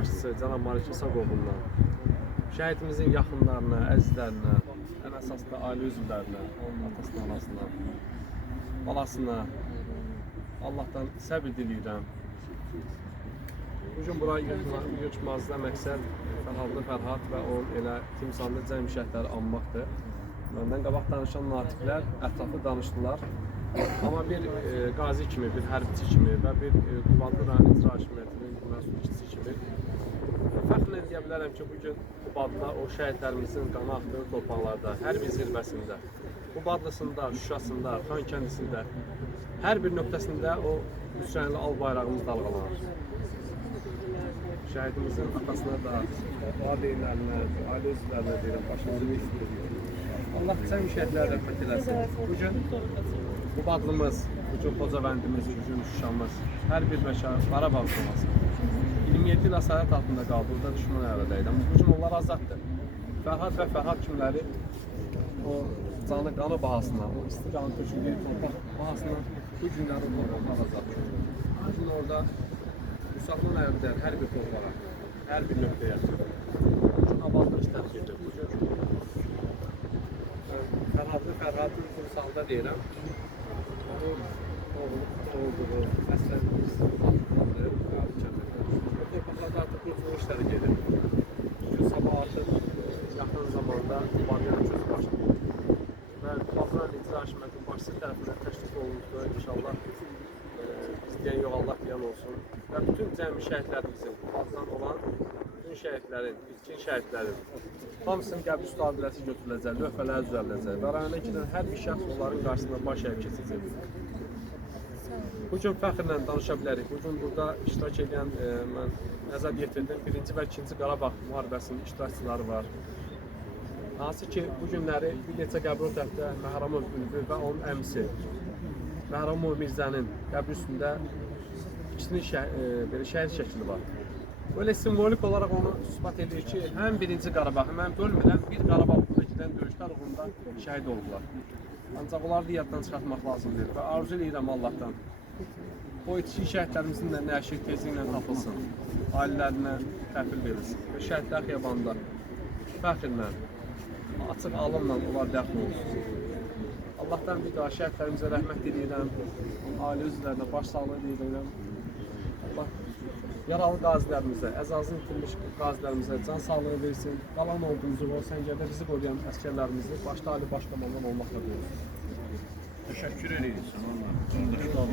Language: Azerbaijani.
Başçısı Cənab Malik İsaqovundan, şəhidimizin yaxınlarına, əzizlərinə, ən əsas da ailə üzvlərinə, onun atasına, anasına, balasına Allah'tan səbir diləyirəm. Bugün bura yığışmazda məqsəd Fərhadlı Fərhad və onun elə timsallı cəm şəhidləri anmaqdır. Məndən qabaq danışan natiqlər ətraflı danışdılar. Amma bir qazi kimi, bir hərbiçi kimi və bir Qubadlı rayon icra hakimiyyətinin məsul işçisi kimi fəxrlə deyə bilərəm ki, bugün Qubadlıda o şəhidlərimizin qanı axdığı torpaqlarda, hər bir zirvəsində, Qubadlısında, Şuşasında, Xankəndisində, hər bir nöqtəsində o müstəqil al bayrağımız dalğalanır. Şəhidimizin atasına da, valideynlərinə, ailə üzvlərinə deyirəm, başınızı istidir. Allah cəm şəhidlərə rəhmət eləsin. Bugün Qubadlımız, bugün Xocavəndimiz, bugün Şuşamız, hər bir məşər Qarabağ olması. 27 il əsarət altında qaldı, orada düşmən əradaydı. Amma bugün onlar azaddır. Fərhad və Fərhad kimləri o canı qanı bahasına, o isti qanı töküldüyü torpaq bahasına bu günləri o torpaqlar azaddır. Bugün orada Musaqlan əradayır hər bir torpağa, hər bir nöqtəyə. Bugün abadlıq işlər gedir. Bugün Fərhadın timsalında deyirəm. O olduğu, əsrlərimiz Qubadlıdır, Qəli kəndində. O torpaqlarda artıq qurtuluş işləri gedir. Bugün sabah artıq yaxın zamanda Qubadlıya köz başlayır. Və Qubadlı icra hakimiyyətinin başçısı tərəfindən təşkil olunubdur. İnşallah izləyən yox, Allah deyən olsun. Və bütün cəmi şəhidlərimizin, Qubadlıdan olan bütün şəhidlərin, ilkin şəhidlərin hamısının qəbul üstü abiləsi götürüləcək, lövhələr düzəldiləcək və rayona gedən hər bir şəxs onların qarşısında baş əyib keçəcək. Bugün fəxrlə danışa bilərik. Bugün burada iştirak edən, mən nəzər yetirdim, 1-ci və 2-ci Qarabağ müharibəsinin iştirakçıları var. Hansı ki, bu günləri bir neçə qəbul otaqda Məhramov Bülbül və onun əmisi Məhramov Mirzənin qəbul üstündə ikisinin şəhid şəkli var. Böyle simvolik olarak onu ispat edir ki, həm 1-ci Qarabağ, həm bölmədən bir Qarabağ uğruna gedən döyüşlər uğrunda şəhid oldular. Ancaq onları da yaddan çıxartmaq lazımdır və arzu edirəm Allah'tan. O itkin şəhidlərimizin də nəşi tezliklə tapılsın, ailələrinə təhvil verilsin və şəhidlər xiyabanında fəxrlə, açıq alımla onlar dəfn olsun. Allah'tan bir daha şəhidlərimizə rəhmət diləyirəm, ailə üzvlərinə baş sağlığı diləyirəm. Allah yaralı qazilərimizə, əzazını itirmiş qazilərimizə can sağlığı versin. Qalan olduğumuzu o səngərdə bizi qoruyan əsgərlərimizi başda Ali Baş Komandan olmaqla duyuruz. Teşekkür ediyorsun.